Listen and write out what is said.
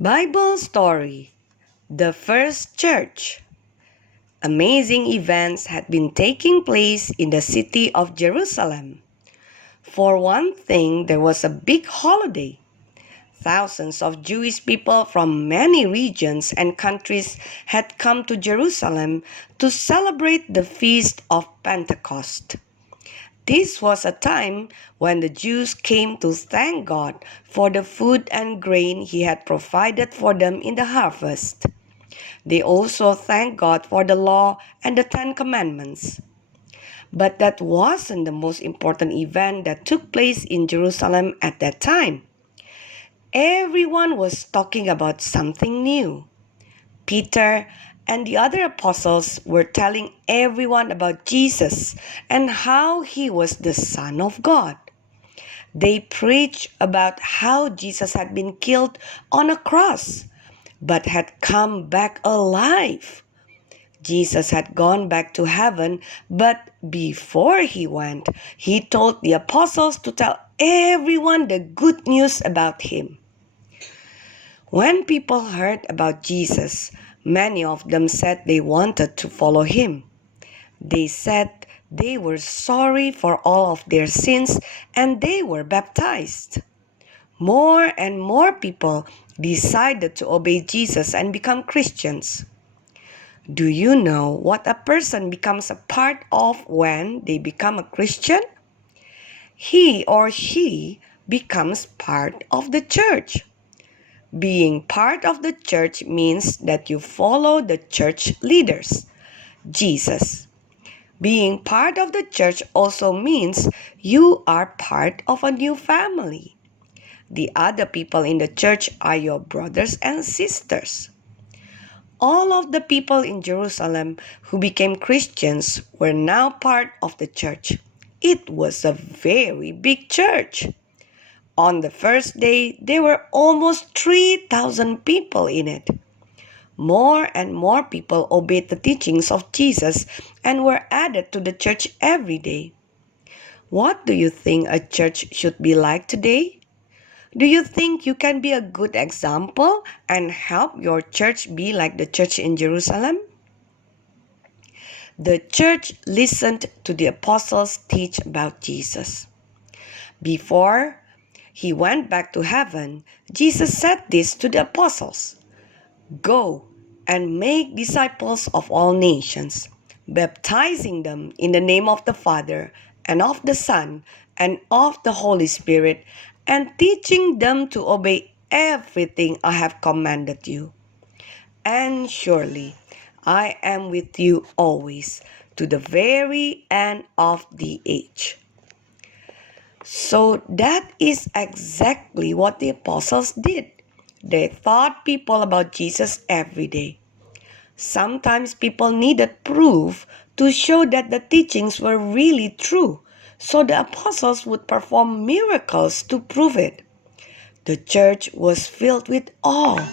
Bible story. The first church. Amazing events had been taking place in the city of Jerusalem. For one thing, there was a big holiday. Thousands of Jewish people from many regions and countries had come to Jerusalem to celebrate the feast of Pentecost. This was a time when the Jews came to thank God for the food and grain He had provided for them in the harvest. They also thanked God for the law and the Ten Commandments. But that wasn't the most important event that took place in Jerusalem at that time. Everyone was talking about something new. Peter and the other apostles were telling everyone about Jesus and how he was the Son of God. They preached about how Jesus had been killed on a cross, but had come back alive. Jesus had gone back to heaven, but before he went, he told the apostles to tell everyone the good news about him. When people heard about Jesus, many of them said they wanted to follow him. They said they were sorry for all of their sins and they were baptized. More and more people decided to obey Jesus and become Christians. Do you know what a person becomes a part of when they become a Christian? He or she becomes part of the church. Being part of the church means that you follow the church leaders, Jesus. Being part of the church also means you are part of a new family. The other people in the church are your brothers and sisters. All of the people in Jerusalem who became Christians were now part of the church. It was a very big church. On the first day, there were almost 3,000 people in it. More and more people obeyed the teachings of Jesus and were added to the church every day. What do you think a church should be like today? Do you think you can be a good example and help your church be like the church in Jerusalem? The church listened to the apostles teach about Jesus. Before he went back to heaven, Jesus said this to the apostles: "Go and make disciples of all nations, baptizing them in the name of the Father and of the Son and of the Holy Spirit, and teaching them to obey everything I have commanded you. And surely I am with you always, to the very end of the age." So that is exactly what the apostles did. They taught people about Jesus every day. Sometimes people needed proof to show that the teachings were really true, so the apostles would perform miracles to prove it. The church was filled with awe